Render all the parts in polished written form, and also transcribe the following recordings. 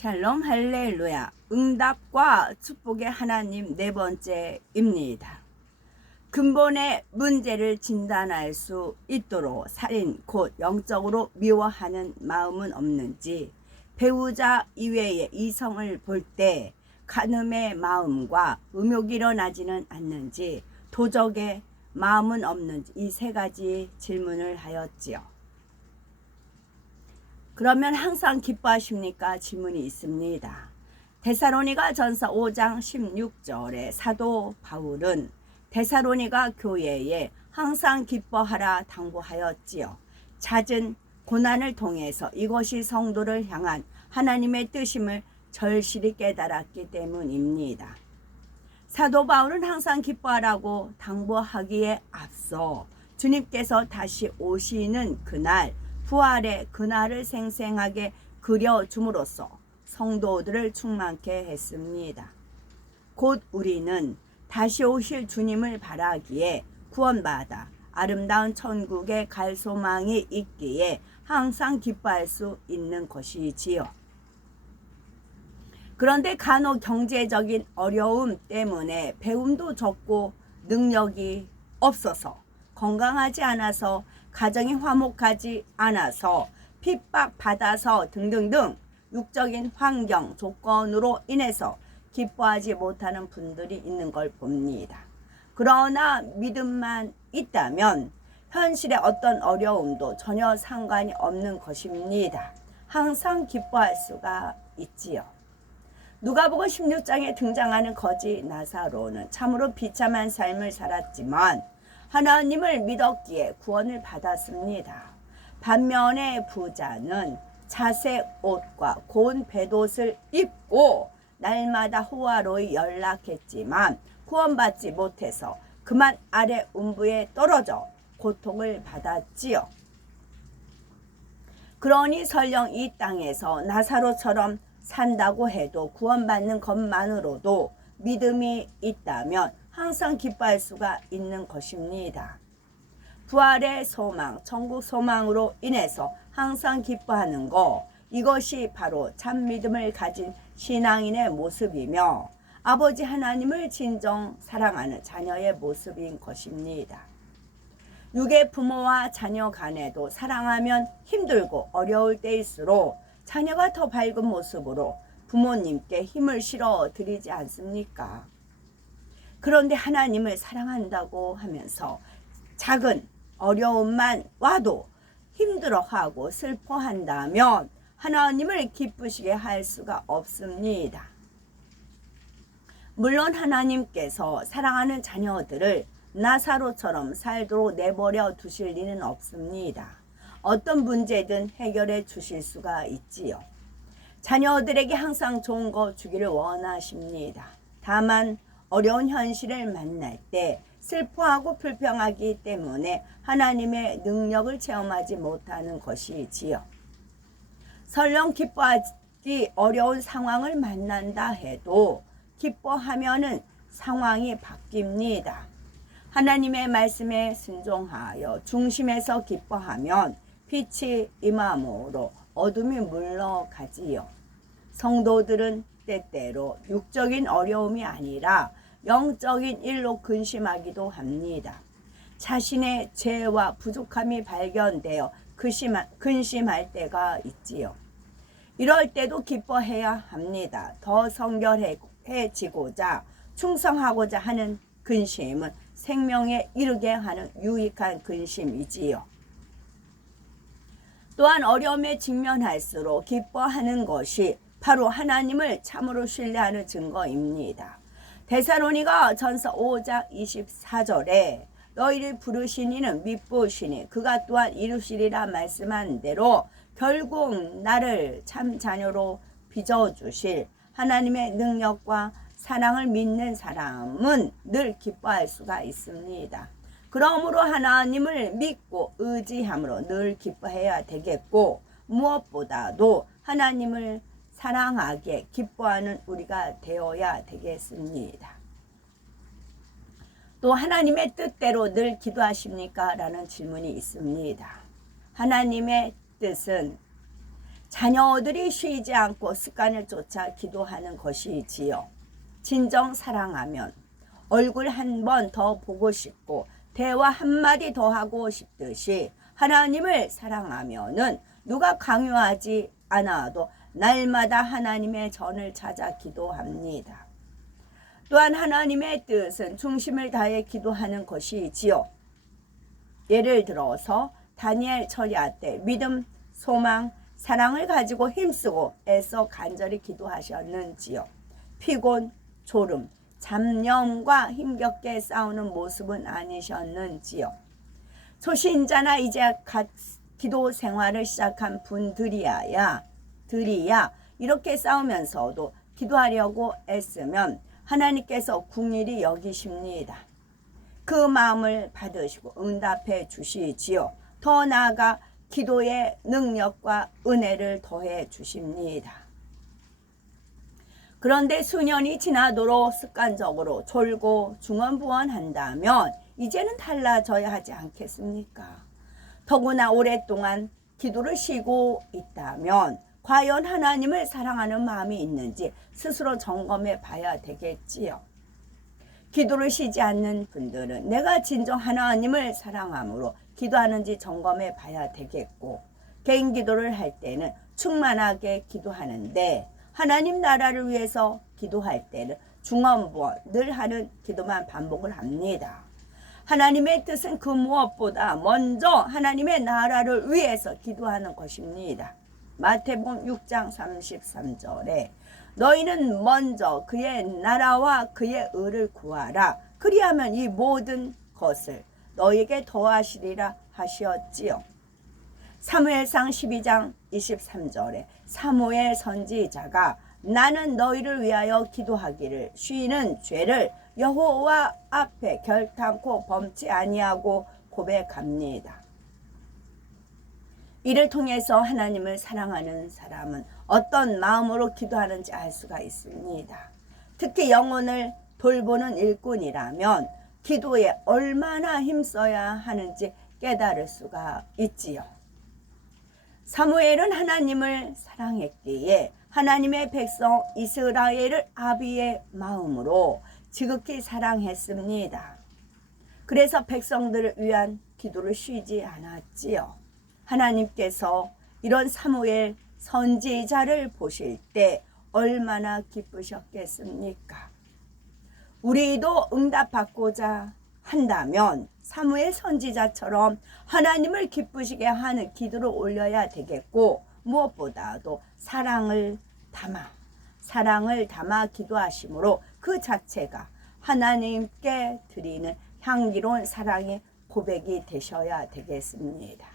샬롬 할렐루야. 응답과 축복의 하나님 네 번째입니다. 근본의 문제를 진단할 수 있도록 살인 곧 영적으로 미워하는 마음은 없는지, 배우자 이외의 이성을 볼 때 간음의 마음과 음욕이 일어나지는 않는지, 도적의 마음은 없는지, 이 세 가지 질문을 하였지요. 그러면 항상 기뻐하십니까? 질문이 있습니다. 데살로니가 전서 5장 16절에 사도 바울은 데살로니가 교회에 항상 기뻐하라 당부하였지요. 잦은 고난을 통해서 이것이 성도를 향한 하나님의 뜻임을 절실히 깨달았기 때문입니다. 사도 바울은 항상 기뻐하라고 당부하기에 앞서 주님께서 다시 오시는 그날, 부활의 그날을 생생하게 그려줌으로써 성도들을 충만케 했습니다. 곧 우리는 다시 오실 주님을 바라기에 구원받아 아름다운 천국에 갈 소망이 있기에 항상 기뻐할 수 있는 것이지요. 그런데 간혹 경제적인 어려움 때문에 배움도 적고 능력이 없어서, 건강하지 않아서, 가정이 화목하지 않아서, 핍박받아서 등등등 육적인 환경, 조건으로 인해서 기뻐하지 못하는 분들이 있는 걸 봅니다. 그러나 믿음만 있다면 현실의 어떤 어려움도 전혀 상관이 없는 것입니다. 항상 기뻐할 수가 있지요. 누가복음 16장에 등장하는 거지 나사로는 참으로 비참한 삶을 살았지만 하나님을 믿었기에 구원을 받았습니다. 반면에 부자는 자색 옷과 고운 뱃옷을 입고 날마다 호화로이 연락했지만 구원받지 못해서 그만 아래 음부에 떨어져 고통을 받았지요. 그러니 설령 이 땅에서 나사로처럼 산다고 해도 구원받는 것만으로도 믿음이 있다면 항상 기뻐할 수가 있는 것입니다. 부활의 소망, 천국 소망으로 인해서 항상 기뻐하는 것, 이것이 바로 참 믿음을 가진 신앙인의 모습이며 아버지 하나님을 진정 사랑하는 자녀의 모습인 것입니다. 육의 부모와 자녀 간에도 사랑하면 힘들고 어려울 때일수록 자녀가 더 밝은 모습으로 부모님께 힘을 실어 드리지 않습니까? 그런데 하나님을 사랑한다고 하면서 작은 어려움만 와도 힘들어하고 슬퍼한다면 하나님을 기쁘시게 할 수가 없습니다. 물론 하나님께서 사랑하는 자녀들을 나사로처럼 살도록 내버려 두실 리는 없습니다. 어떤 문제든 해결해 주실 수가 있지요. 자녀들에게 항상 좋은 거 주기를 원하십니다. 다만 어려운 현실을 만날 때 슬퍼하고 불평하기 때문에 하나님의 능력을 체험하지 못하는 것이지요. 설령 기뻐하기 어려운 상황을 만난다 해도 기뻐하면은 상황이 바뀝니다. 하나님의 말씀에 순종하여 중심에서 기뻐하면 빛이 임함으로 어둠이 물러가지요. 성도들은 때때로 육적인 어려움이 아니라 영적인 일로 근심하기도 합니다. 자신의 죄와 부족함이 발견되어 근심할 때가 있지요. 이럴 때도 기뻐해야 합니다. 더 성결해지고자 충성하고자 하는 근심은 생명에 이르게 하는 유익한 근심이지요. 또한 어려움에 직면할수록 기뻐하는 것이 바로 하나님을 참으로 신뢰하는 증거입니다. 데살로니가 전서 5장 24절에 너희를 부르신 이는 미쁘시니 그가 또한 이루시리라 말씀한 대로 결국 나를 참 자녀로 빚어주실 하나님의 능력과 사랑을 믿는 사람은 늘 기뻐할 수가 있습니다. 그러므로 하나님을 믿고 의지함으로 늘 기뻐해야 되겠고, 무엇보다도 하나님을 사랑하게 기뻐하는 우리가 되어야 되겠습니다. 또 하나님의 뜻대로 늘 기도하십니까? 라는 질문이 있습니다. 하나님의 뜻은 자녀들이 쉬지 않고 습관을 쫓아 기도하는 것이지요. 진정 사랑하면 얼굴 한 번 더 보고 싶고 대화 한마디 더 하고 싶듯이 하나님을 사랑하면은 누가 강요하지 않아도 날마다 하나님의 전을 찾아 기도합니다. 또한 하나님의 뜻은 중심을 다해 기도하는 것이지요. 예를 들어서 다니엘 처리할 때 믿음, 소망, 사랑을 가지고 힘쓰고 애써 간절히 기도하셨는지요. 피곤, 졸음, 잡념과 힘겹게 싸우는 모습은 아니셨는지요. 초신자나 이제 갓 기도 생활을 시작한 분들이야 이렇게 싸우면서도 기도하려고 애쓰면 하나님께서 긍휼히 여기십니다. 그 마음을 받으시고 응답해 주시지요. 더 나아가 기도의 능력과 은혜를 더해 주십니다. 그런데 수년이 지나도록 습관적으로 졸고 중언부언한다면 이제는 달라져야 하지 않겠습니까? 더구나 오랫동안 기도를 쉬고 있다면 과연 하나님을 사랑하는 마음이 있는지 스스로 점검해 봐야 되겠지요. 기도를 쉬지 않는 분들은 내가 진정 하나님을 사랑함으로 기도하는지 점검해 봐야 되겠고, 개인 기도를 할 때는 충만하게 기도하는데 하나님 나라를 위해서 기도할 때는 중언부언 늘 하는 기도만 반복을 합니다. 하나님의 뜻은 그 무엇보다 먼저 하나님의 나라를 위해서 기도하는 것입니다. 마태복음 6장 33절에 너희는 먼저 그의 나라와 그의 의를 구하라. 그리하면 이 모든 것을 너희에게 더하시리라 하시었지요. 사무엘상 12장 23절에 사무엘 선지자가 나는 너희를 위하여 기도하기를 쉬는 죄를 여호와 앞에 결탄코 범치 아니하고 고백합니다. 이를 통해서 하나님을 사랑하는 사람은 어떤 마음으로 기도하는지 알 수가 있습니다. 특히 영혼을 돌보는 일꾼이라면 기도에 얼마나 힘써야 하는지 깨달을 수가 있지요. 사무엘은 하나님을 사랑했기에 하나님의 백성 이스라엘을 아비의 마음으로 지극히 사랑했습니다. 그래서 백성들을 위한 기도를 쉬지 않았지요. 하나님께서 이런 사무엘 선지자를 보실 때 얼마나 기쁘셨겠습니까? 우리도 응답받고자 한다면 사무엘 선지자처럼 하나님을 기쁘시게 하는 기도를 올려야 되겠고, 무엇보다도 사랑을 담아 기도하심으로 그 자체가 하나님께 드리는 향기로운 사랑의 고백이 되셔야 되겠습니다.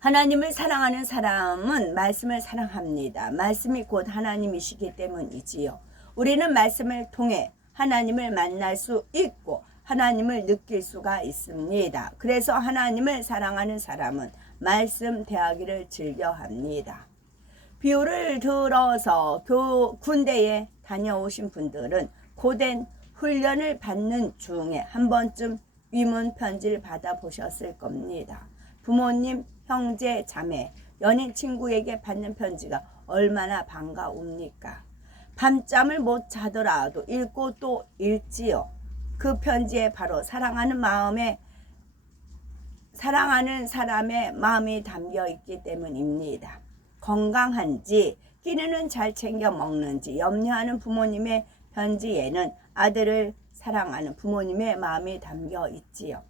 하나님을 사랑하는 사람은 말씀을 사랑합니다. 말씀이 곧 하나님이시기 때문이지요. 우리는 말씀을 통해 하나님을 만날 수 있고 하나님을 느낄 수가 있습니다. 그래서 하나님을 사랑하는 사람은 말씀 대하기를 즐겨합니다. 비유를 들어서 군대에 다녀오신 분들은 고된 훈련을 받는 중에 한 번쯤 위문 편지를 받아보셨을 겁니다. 부모님, 형제, 자매, 연인, 친구에게 받는 편지가 얼마나 반가웁니까? 밤잠을 못 자더라도 읽고 또 읽지요. 그 편지에 바로 사랑하는 사람의 마음이 담겨 있기 때문입니다. 건강한지, 끼니는 잘 챙겨 먹는지 염려하는 부모님의 편지에는 아들을 사랑하는 부모님의 마음이 담겨 있지요.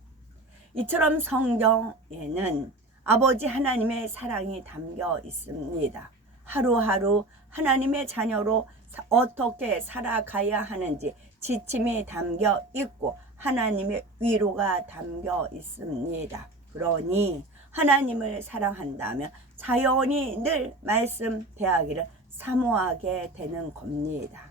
이처럼 성경에는 아버지 하나님의 사랑이 담겨 있습니다. 하루하루 하나님의 자녀로 어떻게 살아가야 하는지 지침이 담겨 있고 하나님의 위로가 담겨 있습니다. 그러니 하나님을 사랑한다면 자연히 늘 말씀 대하기를 사모하게 되는 겁니다.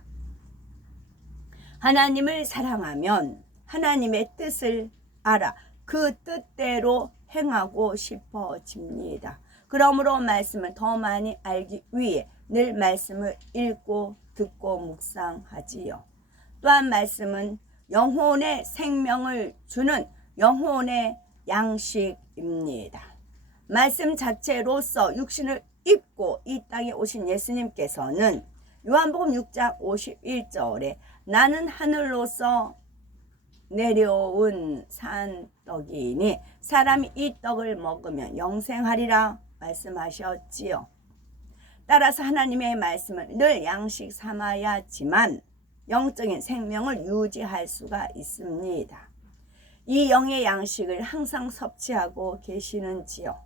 하나님을 사랑하면 하나님의 뜻을 알아 그 뜻대로 행하고 싶어집니다. 그러므로 말씀을 더 많이 알기 위해 늘 말씀을 읽고 듣고 묵상하지요. 또한 말씀은 영혼의 생명을 주는 영혼의 양식입니다. 말씀 자체로서 육신을 입고 이 땅에 오신 예수님께서는 요한복음 6장 51절에 나는 하늘로서 내려온 산떡이니 사람이 이 떡을 먹으면 영생하리라 말씀하셨지요. 따라서 하나님의 말씀을 늘 양식 삼아야지만 영적인 생명을 유지할 수가 있습니다. 이 영의 양식을 항상 섭취하고 계시는지요?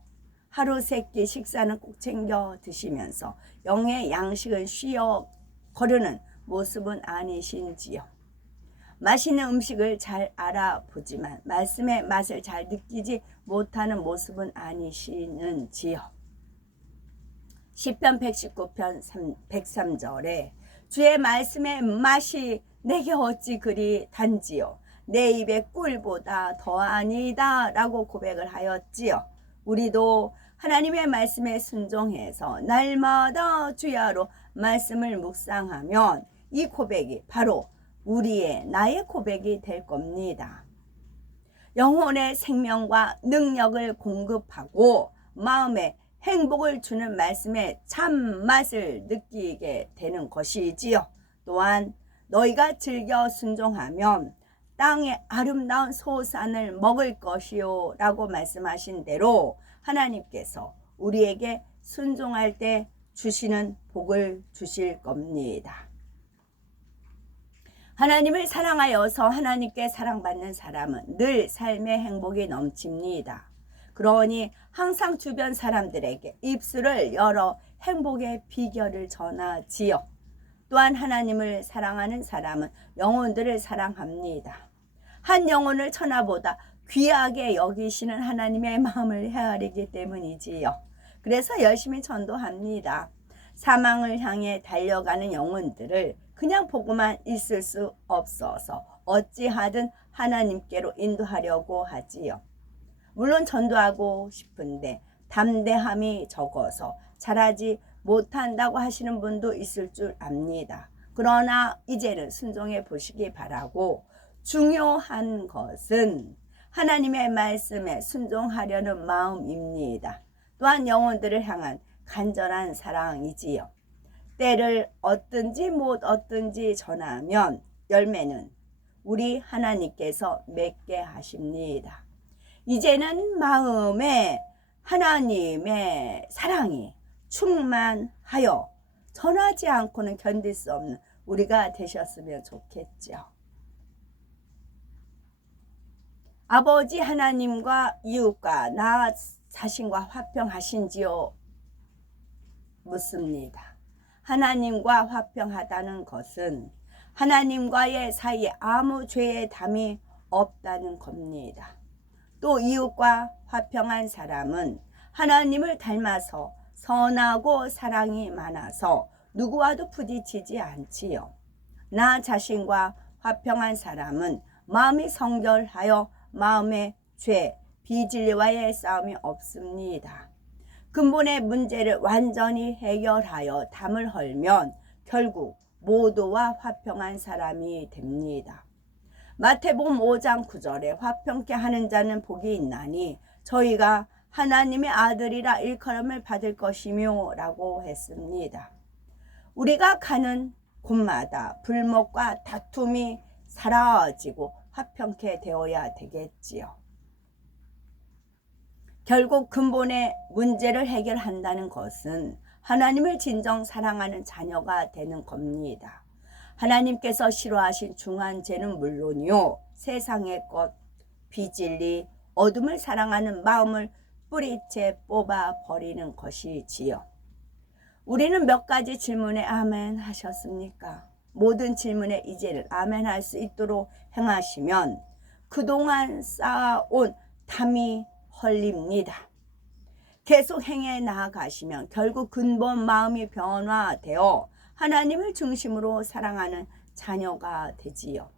하루 3끼 식사는 꼭 챙겨 드시면서 영의 양식을 쉬어 거르는 모습은 아니신지요? 맛있는 음식을 잘 알아보지만 말씀의 맛을 잘 느끼지 못하는 모습은 아니시는지요? 시편 119편 103절에 주의 말씀의 맛이 내게 어찌 그리 단지요 내 입의 꿀보다 더하니다 라고 고백을 하였지요. 우리도 하나님의 말씀에 순종해서 날마다 주야로 말씀을 묵상하면 이 고백이 바로 나의 고백이 될 겁니다. 영혼의 생명과 능력을 공급하고 마음에 행복을 주는 말씀의 참맛을 느끼게 되는 것이지요. 또한 너희가 즐겨 순종하면 땅의 아름다운 소산을 먹을 것이요 라고 말씀하신 대로 하나님께서 우리에게 순종할 때 주시는 복을 주실 겁니다. 하나님을 사랑하여서 하나님께 사랑받는 사람은 늘 삶의 행복이 넘칩니다. 그러니 항상 주변 사람들에게 입술을 열어 행복의 비결을 전하지요. 또한 하나님을 사랑하는 사람은 영혼들을 사랑합니다. 한 영혼을 천하보다 귀하게 여기시는 하나님의 마음을 헤아리기 때문이지요. 그래서 열심히 전도합니다. 사망을 향해 달려가는 영혼들을 그냥 보고만 있을 수 없어서 어찌하든 하나님께로 인도하려고 하지요. 물론 전도하고 싶은데 담대함이 적어서 잘하지 못한다고 하시는 분도 있을 줄 압니다. 그러나 이제는 순종해 보시기 바라고 중요한 것은 하나님의 말씀에 순종하려는 마음입니다. 또한 영혼들을 향한 간절한 사랑이지요. 때를 얻든지 못 얻든지 전하면 열매는 우리 하나님께서 맺게 하십니다. 이제는 마음에 하나님의 사랑이 충만하여 전하지 않고는 견딜 수 없는 우리가 되셨으면 좋겠죠. 아버지 하나님과 이웃과 나 자신과 화평하신지요? 묻습니다. 하나님과 화평하다는 것은 하나님과의 사이에 아무 죄의 담이 없다는 겁니다. 또 이웃과 화평한 사람은 하나님을 닮아서 선하고 사랑이 많아서 누구와도 부딪히지 않지요. 나 자신과 화평한 사람은 마음이 성결하여 마음의 죄, 비진리와의 싸움이 없습니다. 근본의 문제를 완전히 해결하여 담을 헐면 결국 모두와 화평한 사람이 됩니다. 마태복음 5장 9절에 화평케 하는 자는 복이 있나니 저희가 하나님의 아들이라 일컬음을 받을 것이며 라고 했습니다. 우리가 가는 곳마다 불목과 다툼이 사라지고 화평케 되어야 되겠지요. 결국 근본의 문제를 해결한다는 것은 하나님을 진정 사랑하는 자녀가 되는 겁니다. 하나님께서 싫어하신 중한 죄는 물론이요, 세상의 것, 비진리, 어둠을 사랑하는 마음을 뿌리채 뽑아 버리는 것이지요. 우리는 몇 가지 질문에 아멘 하셨습니까? 모든 질문에 이제는 아멘 할 수 있도록 행하시면 그동안 쌓아온 담이 헐립니다. 계속 행해 나아가시면 결국 근본 마음이 변화되어 하나님을 중심으로 사랑하는 자녀가 되지요.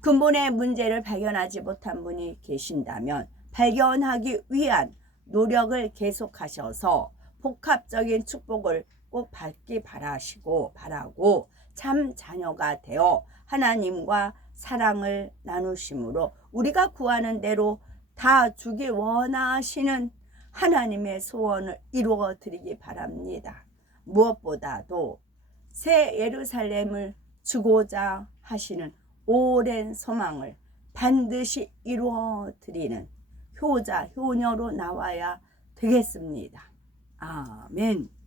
근본의 문제를 발견하지 못한 분이 계신다면 발견하기 위한 노력을 계속하셔서 복합적인 축복을 꼭 받기 바라고 참 자녀가 되어 하나님과 사랑을 나누심으로 우리가 구하는 대로 다 주길 원하시는 하나님의 소원을 이루어 드리기 바랍니다. 무엇보다도 새 예루살렘을 주고자 하시는 오랜 소망을 반드시 이루어 드리는 효자, 효녀로 나와야 되겠습니다. 아멘.